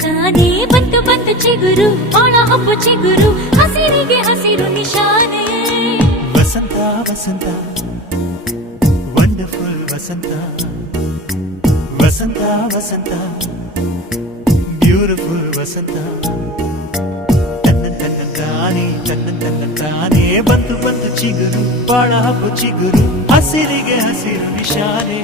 ತಂತಾನೇ ಬಂತು ಬಂತು ಚಿಗುರು ಬಾಳ ಹಬ್ಬ ಚಿಗುರು ಹಸಿರಿಗೆ ಹಸಿರು ನಿಶಾನೆ ವಸಂತ ವಸಂತ ವಂಡರ್ಫುಲ್ ವಸಂತ ವಸಂತ ವಸಂತ ಬ್ಯೂಟಿಫುಲ್ ವಸಂತ ತಾನೇ ಬಂತು ಬಂತು ಚಿಗುರು ಬಾಳ ಹಬ್ಬ ಚಿಗುರು ಹಸಿರಿಗೆ ಹಸಿರು ನಿಶಾನೆ